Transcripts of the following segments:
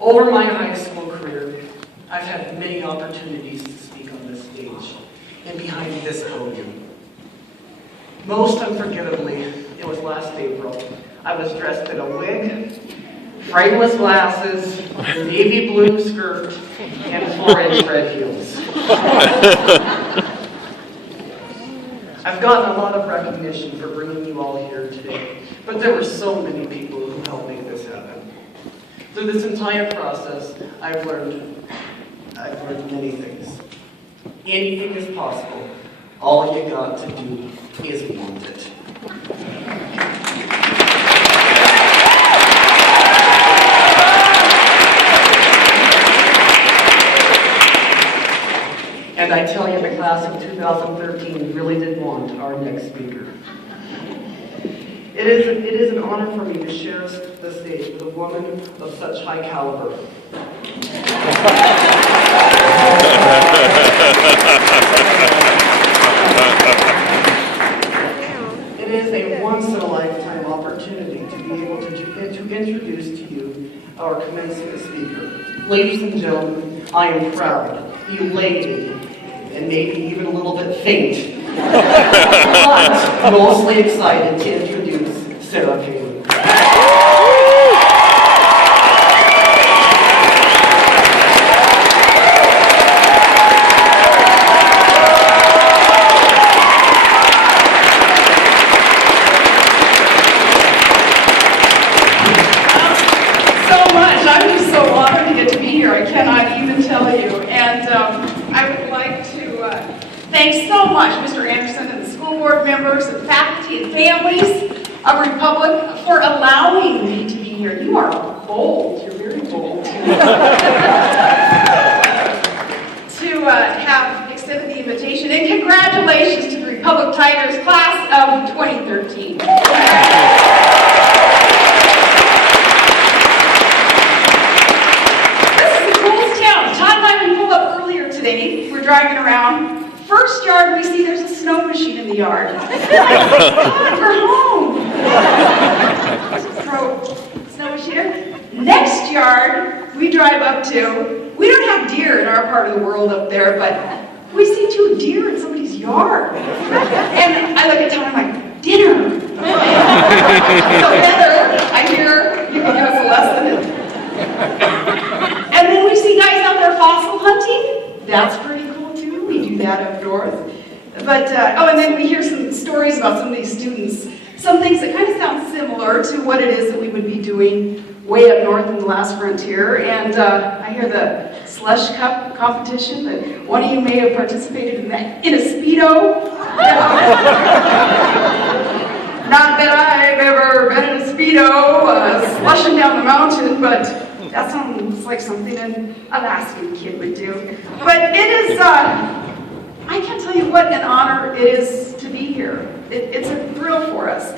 Over my high school career, I've had many opportunities to speak on this stage and behind this podium. Most unforgettably, it was last April. I was dressed in a wig, frameless glasses, navy blue skirt, and 4-inch red heels. I've gotten a lot of recognition for bringing you all here today, but there were so many people who helped make this happen. Through this entire process, I've learned many things. Anything is possible. All you got to do is want it. And I tell you, the class of 2013 really did want our next speaker. It is an honor for me to share the stage with a woman of such high caliber. It is a once-in-a-lifetime opportunity to be able to introduce to you our commencement speaker. Ladies and gentlemen, I am proud, elated, and maybe even a little bit faint, but mostly excited to introduce Sarah Palin. Thanks so much, Mr. Anderson and the school board members and faculty and families of Republic for allowing me to be here. You are bold. You're very bold. To have extended the invitation. And congratulations to the Republic Tigers class of 2013. This is the coolest town. Todd and I, we pulled up earlier today. We're driving around. First yard, we see there's a snow machine in the yard. We're home. Snow machine. Next yard, we drive up to. We don't have deer in our part of the world up there, but we see 2 deer in somebody's yard. And I look at Tom, I'm like, dinner. So Heather, I hear you can give us a lesson. And then we see guys out there fossil hunting. That's pretty cool. We do that up north. But, and then we hear some stories about some of these students. Some things that kind of sound similar to what it is that we would be doing way up north in the last frontier. And I hear the slush cup competition that one of you may have participated in that, in a Speedo. Not that I've ever been in a Speedo slushing down the mountain, but that sounds like something an Alaskan kid would do. But it is, I can't tell you what an honor it is to be here. It's a thrill for us.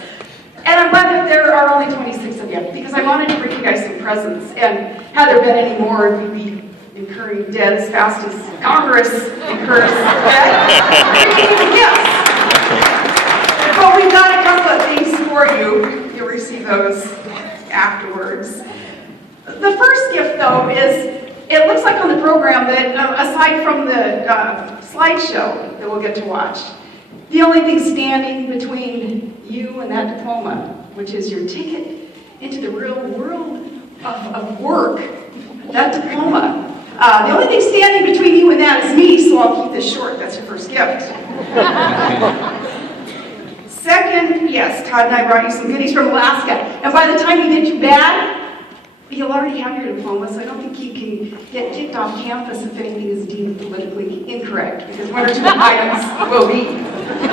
And I'm glad that there are only 26 of you, because I wanted to bring you guys some presents. And had there been any more, we'd be incurring debt as fast as Congress incurs debt. Yes. But we've got a couple of things for you. You'll receive those afterwards. The first gift, though, is, it looks like on the program that, aside from the slideshow that we'll get to watch, the only thing standing between you and that diploma, which is your ticket into the real world of work, that diploma. The only thing standing between you and that is me, so I'll keep this short. That's your first gift. Second, yes, Todd and I brought you some goodies from Alaska. And by the time you get you back, you'll already have your diploma, so I don't think you can get kicked off campus if anything is deemed politically incorrect, because 1 or 2 items will be. And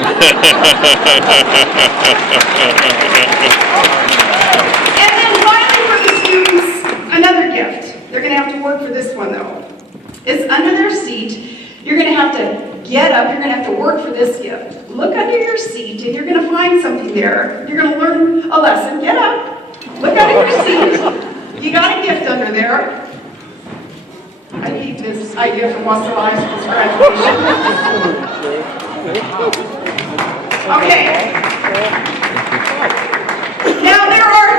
then finally for the students, another gift. They're going to have to work for this one, though. It's under their seat. You're going to have to get up. You're going to have to work for this gift. Look under your seat, and you're going to find something there. You're going to learn a lesson. Get up. Look under your seat. You got a gift under there. I need this idea from Wasilla High School's graduation. Okay. Now there are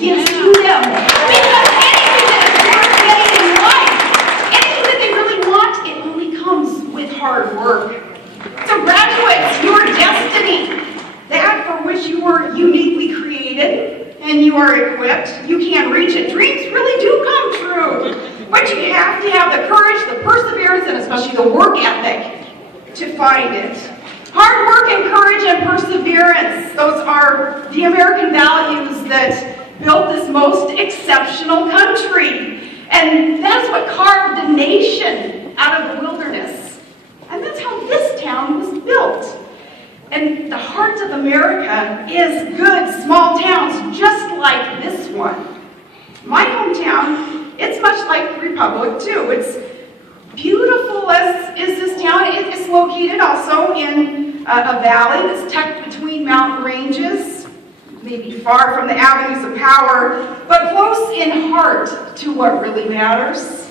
gifts to them. Because anything that is worth getting in life, anything that they really want, it only comes with hard work. So graduates, your destiny, that for which you were uniquely created and you are equipped, you can reach it. Dreams really do come true. But you have to have the courage, the perseverance, and especially the work ethic to find it. Hard work and courage and perseverance, those are the American values that built this most exceptional country. And that's what carved a nation out of the wilderness. And that's how this town was built. And the heart of America is good small towns just like this one. My hometown, it's much like the Republic too. It's beautiful as is this town. It's located also in a valley that's tucked between mountain ranges, maybe far from the avenues of power, but close in heart to what really matters.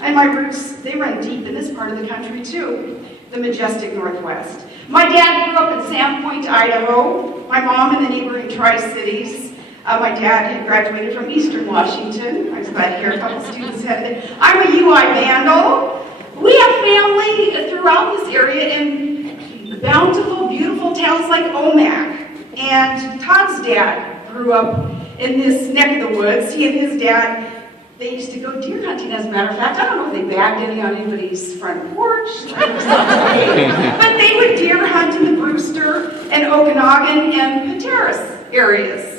And my roots, they run deep in this part of the country too, the majestic Northwest. My dad grew up in Sandpoint, Idaho. My mom in the neighboring Tri-Cities. My dad had graduated from Eastern Washington. I was glad to hear a couple students had it. I'm a UI Vandal. We have family throughout this area in bountiful, beautiful towns like Omak. And Todd's dad grew up in this neck of the woods. He and his dad, they used to go deer hunting, as a matter of fact. I don't know if they bagged any on anybody's front porch, but they would deer hunt in the Brewster and Okanagan and Pateros areas.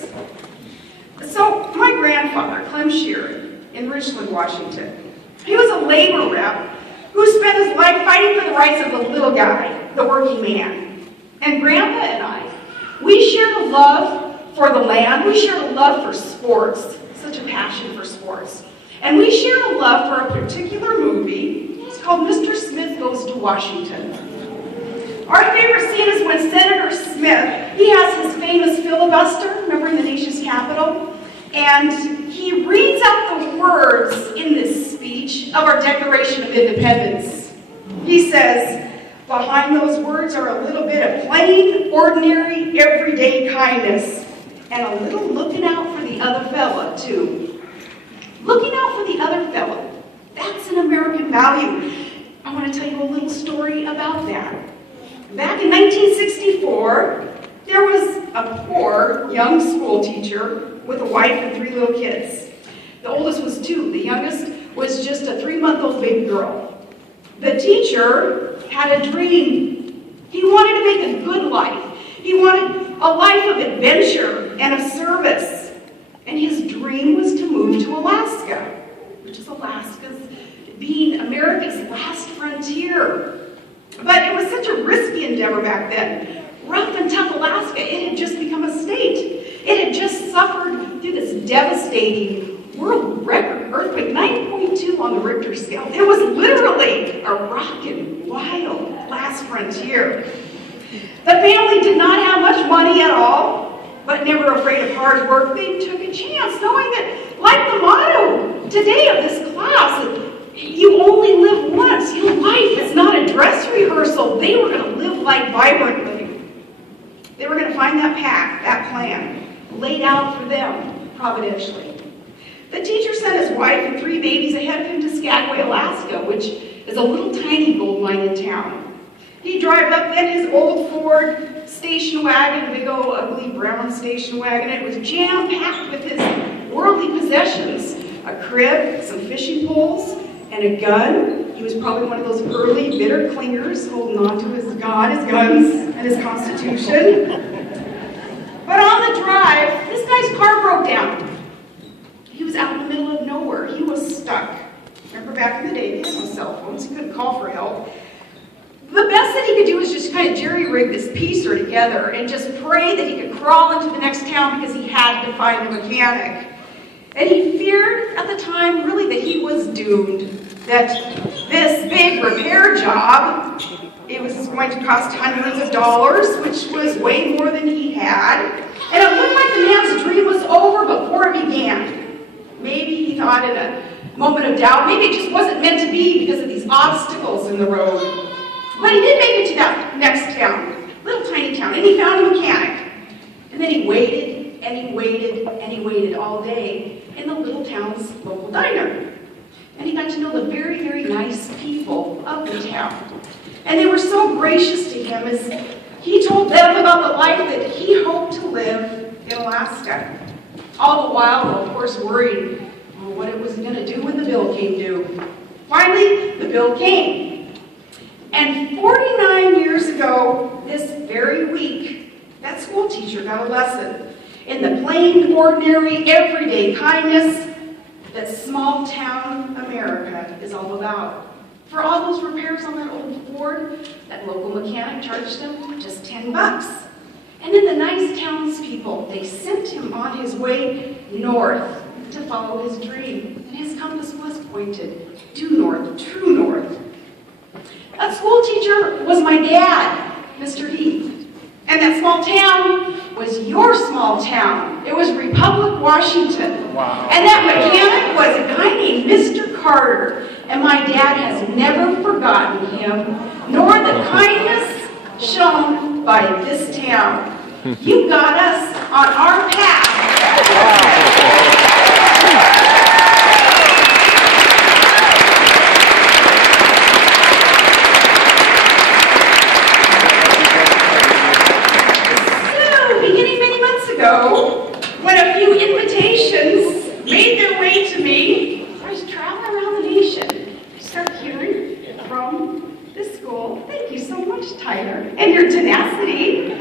So my grandfather, Clem Sheeran, in Richland, Washington, he was a labor rep who spent his life fighting for the rights of the little guy, the working man. And Grandpa and I, we shared a love for the land. We shared a love for sports, such a passion for sports. And we shared a love for a particular movie. It's called Mr. Smith Goes to Washington. Our favorite scene is when Senator Smith, he has his famous filibuster, remember, in the nation's capital? And he reads out the words in this speech of our Declaration of Independence. He says, behind those words are a little bit of plain, ordinary, everyday kindness, and a little looking out for the other fella, too. Looking out for the other fella, that's an American value. I want to tell you a little story about that. Back in 1964, there was a poor young school teacher with a wife and 3 little kids. The oldest was 2. The youngest was just a 3-month-old baby girl. The teacher had a dream. He wanted to make a good life. He wanted a life of adventure and of service. And his dream was to move to Alaska, which is Alaska's being America's last frontier. But it was such a risky endeavor back then. Rough and tough Alaska, it had just become a state. It had just suffered through this devastating world record earthquake, 9.2 on the Richter scale. It was literally a rockin' wild last frontier. The family did not have much money at all, but never afraid of hard work. They took a chance, knowing that, like the motto today of this class, you only live once. Your life is not a dress rehearsal. They were going to live life vibrantly. They were going to find that path, that plan, laid out for them providentially. The teacher sent his wife and 3 babies ahead of him to Skagway, Alaska, which is a little tiny gold mine in town. He'd drive up in his old Ford station wagon, a big old ugly brown station wagon. It was jam-packed with his worldly possessions, a crib, some fishing poles, and a gun. He was probably one of those early bitter clingers holding on to his God, his guns, and his Constitution. But on the drive, this guy's car broke down. He was out in the middle of nowhere. He was stuck. Remember back in the day, they had no cell phones. He couldn't call for help. The best that he could do was just kind of jerry-rig this piecer together and just pray that he could crawl into the next town because he had to find a mechanic. And he feared at the time, really, that he was doomed, that this big repair job, it was going to cost hundreds of dollars, which was way more than he had. And it looked like the man's dream was over before it began. Maybe he thought in a moment of doubt, maybe it just wasn't meant to be because of these obstacles in the road. But he did make it to that next town, little tiny town, and he found a mechanic. And then he waited and he waited all day in the little town's local diner. And he got to know the very, very nice people of the town. And they were so gracious to him as he told them about the life that he hoped to live in Alaska. All the while, of course, worried what it was going to do when the bill came due. Finally, the bill came. And 49 years ago, this very week, that school teacher got a lesson in the plain, ordinary, everyday kindness that small town America is all about. For all those repairs on that old Ford, that local mechanic charged him just $10. And then the nice townspeople, they sent him on his way north to follow his dream. And his compass was pointed due north, true north. That school teacher was my dad, Mr. Heath. And that small town was your small town. It was Republic, Washington. Wow. And that mechanic was a guy named Mr. Carter. And my dad has never forgotten him, nor the kindness shown by this town. You got us on our path. When a few invitations made their way to me, I was traveling around the nation to start hearing from this school. Thank you so much, Tyler, and your tenacity.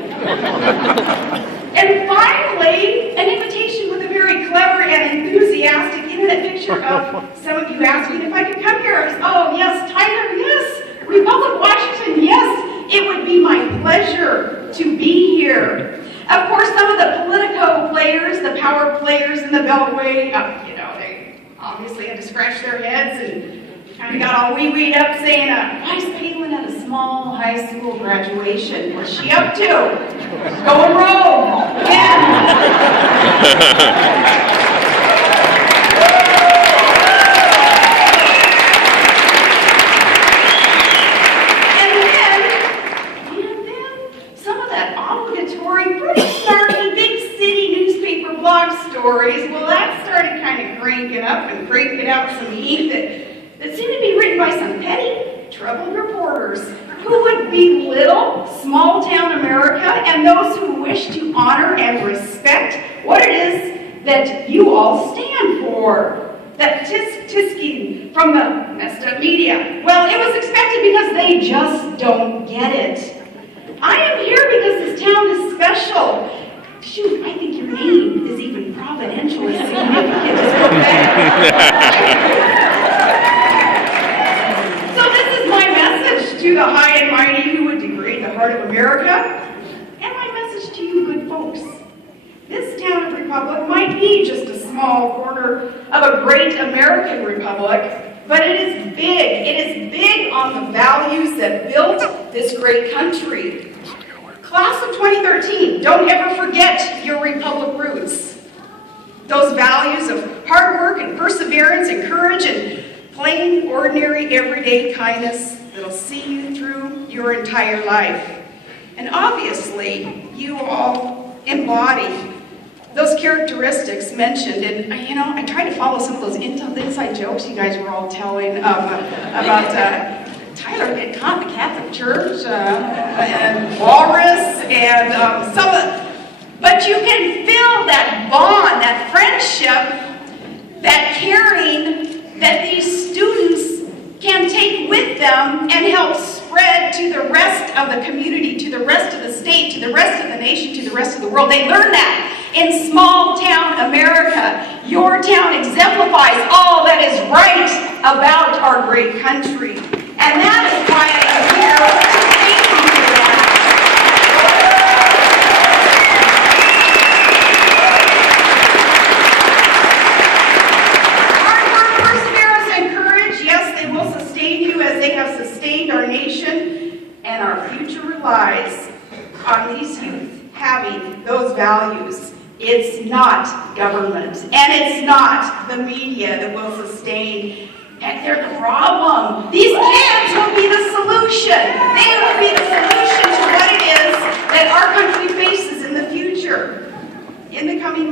And finally, an invitation with a very clever and enthusiastic internet picture of some of you asking if I could come here. I was, oh, yes, Tyler, yes. Republic, Washington, yes. It would be my pleasure to be here. Of course, some of the Politico players, the power players in the Beltway, they obviously had to scratch their heads and kind of got all wee-weed up saying, why is Palin at a small high school graduation? What's she up to? Going rogue. Stories, well, that started kind of cranking up and cranking out some heat that seemed to be written by some petty, troubled reporters who would belittle small-town America and those who wish to honor and respect what it is that you all stand for. That tisking from the messed up media. Well, it was expected because they just don't get it. I am here because this town is special. Shoot, I think your name is even providentially significant. So this is my message to the high and mighty who would degrade the heart of America, and my message to you good folks. This town of Republic might be just a small corner of a great American republic, but it is big. It is big on the values that built this great country. Class of 2013, don't ever forget your Republic roots. Those values of hard work and perseverance and courage and plain, ordinary, everyday kindness that'll see you through your entire life. And obviously, you all embody those characteristics mentioned. And, I tried to follow some of those inside jokes you guys were all telling about Tyler getting caught in the Catholic Church, and Walrus, and some of, but you can feel that bond, that friendship, that caring that these students can take with them and help spread to the rest of the community, to the rest of the state, to the rest of the nation, to the rest of the world. They learn that in small town America. Your town exemplifies all that is right about our great country. And that is why I am here to thank you for that. Hard work, perseverance, and courage, yes, they will sustain you as they have sustained our nation, and our future relies on these youth having those values. It's not government, and it's not the media that will sustain. And they're the problem. These kids will be the solution. They will be the solution to what it is that our country faces in the future. In the coming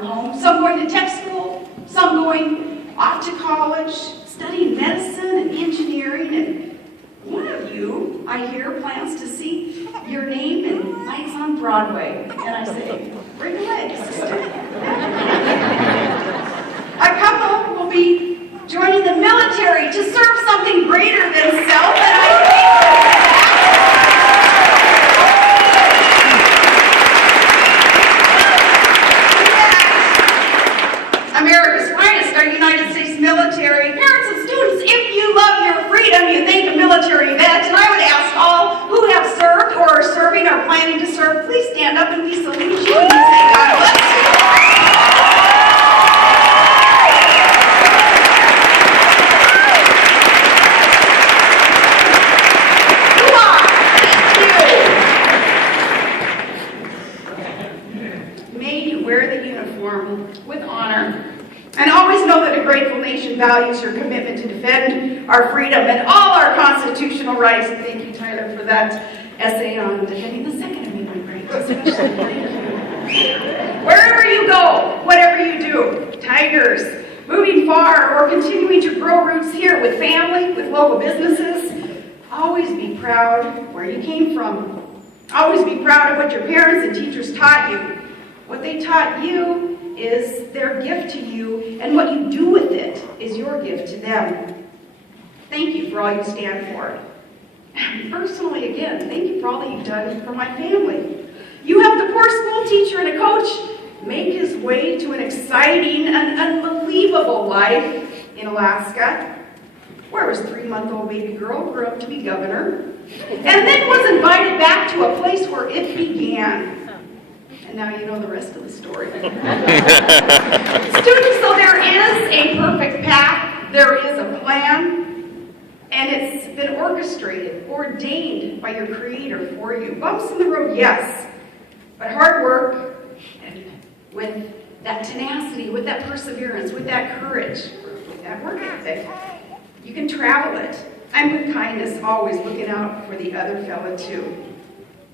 from home, some going to tech school, some going off to college, studying medicine and engineering, and one of you, I hear, plans to see your name in lights on Broadway. And I say, bring a leg, sister. A couple will be joining the military to serve something greater than self, and I think America's finest, our United States military. Parents and students, if you love your freedom, you thank a military vet, and I would ask all who have served or are serving or planning to serve, please stand up and we salute you and we say God bless you. With honor. And always know that a grateful nation values your commitment to defend our freedom and all our constitutional rights. And thank you, Tyler, for that essay on defending the Second Amendment rights, especially. Wherever you go, whatever you do, Tigers, moving far or continuing to grow roots here with family, with local businesses, always be proud where you came from. Always be proud of what your parents and teachers taught you. What they taught you is their gift to you, and what you do with it is your gift to them. Thank you for all you stand for. And personally, again, thank you for all that you've done for my family. You helped a poor school teacher and a coach make his way to an exciting and unbelievable life in Alaska, where his 3-month-old baby girl grew up to be governor, and then was invited back to a place where it began. And now you know the rest of the story. Students, so there is a perfect path, there is a plan, and it's been orchestrated, ordained by your Creator for you. Bumps in the road, yes, but hard work, and with that tenacity, with that perseverance, with that courage, with that work ethic, you can travel it. And with kindness, always looking out for the other fella too.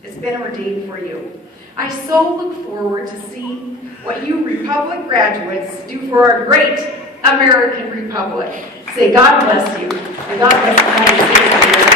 It's been ordained for you. I so look forward to seeing what you Republic graduates do for our great American Republic. Say, God bless you, and God bless the United States of America.